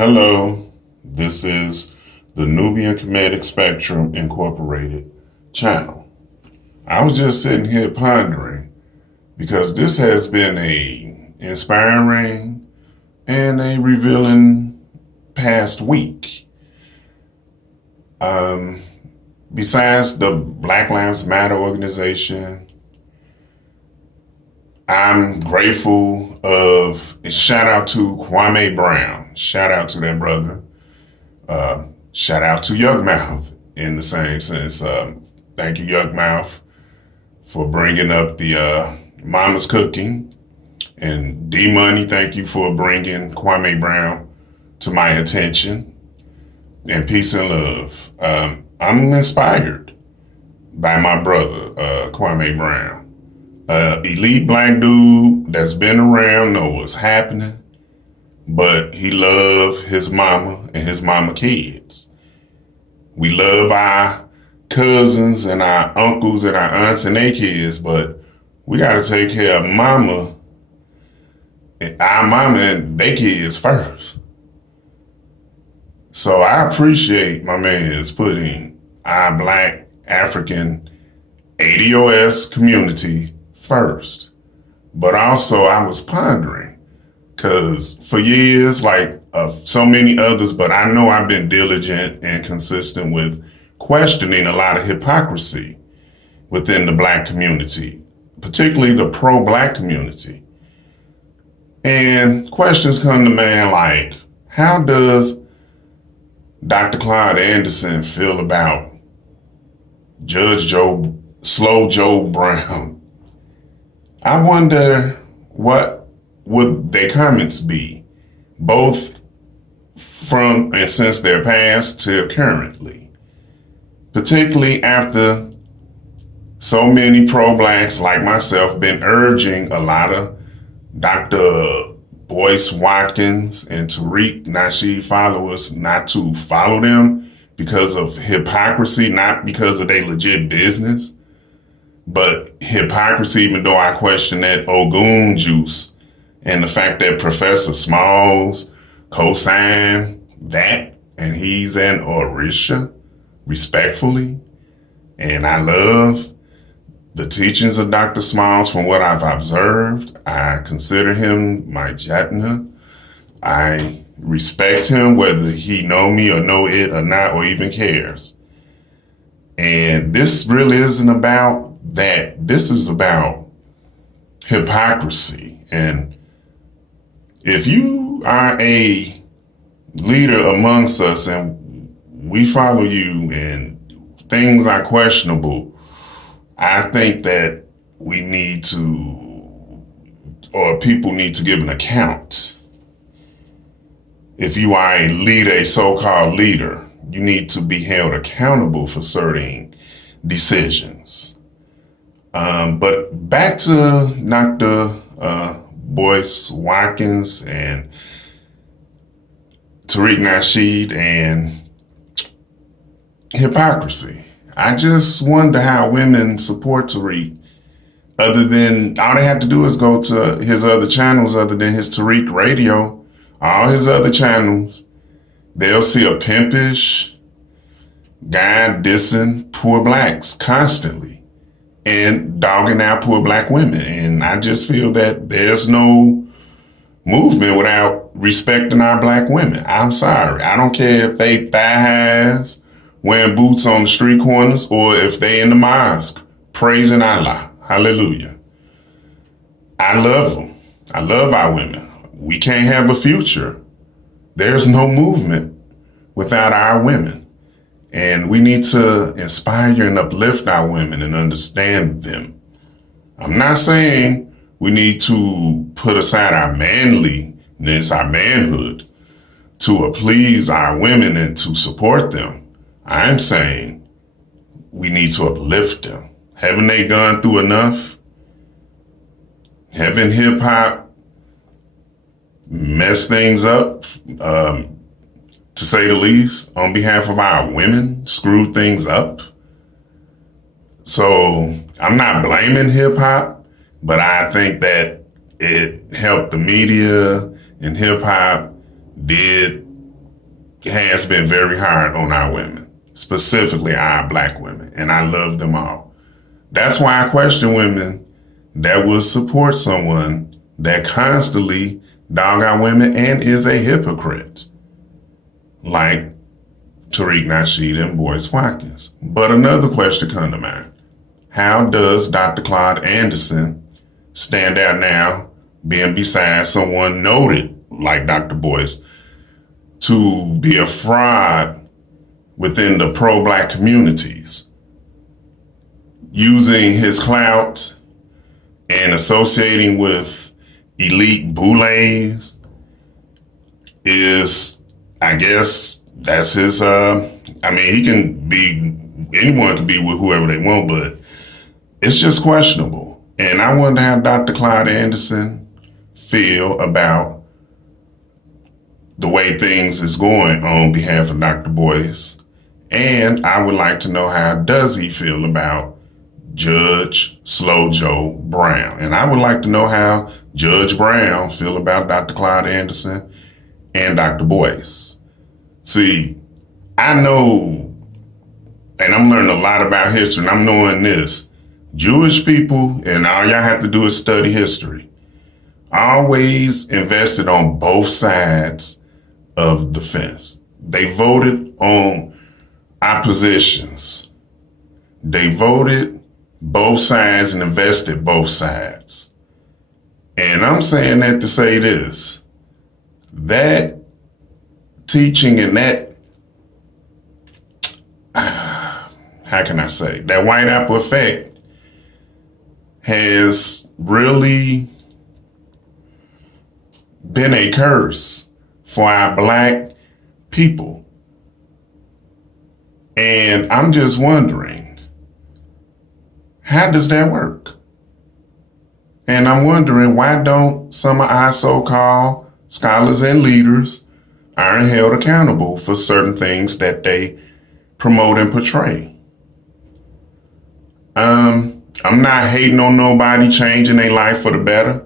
Hello, this is the Nubian Comedic Spectrum Incorporated channel. I was just sitting here pondering because this has been a inspiring and a revealing past week. Um, Besides the Black Lives Matter organization, I'm grateful of a shout out to Kwame Brown. Shout out to that brother. Shout out to Yugmouth in the same sense. Thank you, Yugmouth, for bringing up the Mama's Cooking. And D Money, thank you for bringing Kwame Brown to my attention. And peace and love. I'm inspired by my brother, Kwame Brown. Elite black dude that's been around, know what's happening, but he love his mama and his mama kids. We love our cousins and our uncles and our aunts and their kids, but we gotta take care of our mama and their kids first. So I appreciate my man's putting our Black African ADOS community first. But also I was pondering, because for years, like so many others, but I know I've been diligent and consistent with questioning a lot of hypocrisy within the Black community, particularly the pro-Black community. And questions come to mind like, how does Dr. Claude Anderson feel about Slow Joe Brown? I wonder what would their comments be, both from and since their past to currently, particularly after so many pro-blacks like myself been urging a lot of Dr. Boyce Watkins and Tariq Nasheed followers not to follow them because of hypocrisy, not because of their legit business, but hypocrisy, even though I question that Ogun juice and the fact that Professor Smalls co-signed that and he's an Orisha, respectfully. And I love the teachings of Dr. Smalls from what I've observed. I consider him my Jatna. I respect him whether he know me or know it or not or even cares. And this really isn't about that. This is about hypocrisy. And if you are a leader amongst us and we follow you and things are questionable, I think that we need to, or people need to give an account. If you are a leader, a so-called leader, you need to be held accountable for certain decisions. But back to Dr. Boyce Watkins and Tariq Nasheed and hypocrisy. I just wonder how women support Tariq, other than all they have to do is go to his other channels other than his Tariq Radio, all his other channels. They'll see a pimpish guy dissing poor blacks constantly and dogging out poor black women. And I just feel that there's no movement without respecting our black women. I'm sorry. I don't care if they thigh highs, wearing boots on the street corners, or if they in the mosque praising Allah. Hallelujah. I love them. I love our women. We can't have a future. There's no movement without our women. And we need to inspire and uplift our women and understand them. I'm not saying we need to put aside our manliness, our manhood, to please our women and to support them. I'm saying we need to uplift them. Haven't they gone through enough? Haven't hip hop messed things up? To say the least, on behalf of our women, screwed things up. So I'm not blaming hip hop, but I think that it helped the media, and hip hop did has been very hard on our women, specifically our black women, and I love them all. That's why I question women that will support someone that constantly dog out women and is a hypocrite, like Tariq Nasheed and Boyce Watkins. But another question comes to mind. How does Dr. Claude Anderson stand out now, being beside someone noted like Dr. Boyce, to be a fraud within the pro-black communities, using his clout and associating with elite boulets is, I guess, that's his, he can be, anyone can be with whoever they want, but it's just questionable. And I wonder how Dr. Claude Anderson feel about the way things is going on behalf of Dr. Boyce. And I would like to know, how does he feel about Judge Slow Joe Brown? And I would like to know how Judge Brown feel about Dr. Claude Anderson and Dr. Boyce. See, I know, and I'm learning a lot about history, and I'm knowing this. Jewish people, and all y'all have to do is study history, always invested on both sides of the fence. They voted on oppositions. They voted both sides and invested both sides. And I'm saying that to say this, that teaching and that, how can I say, that white apple effect has really been a curse for our black people. And I'm just wondering, how does that work? And I'm wondering, why don't some of our so-called scholars and leaders aren't held accountable for certain things that they promote and portray? I'm not hating on nobody changing their life for the better,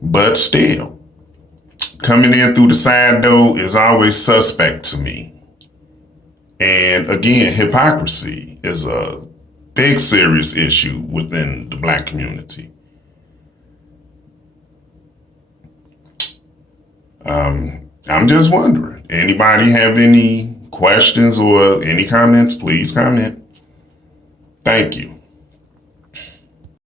but still, coming in through the side door is always suspect to me. And again, hypocrisy is a big, serious issue within the black community. I'm just wondering, anybody have any questions or any comments? Please comment. Thank you.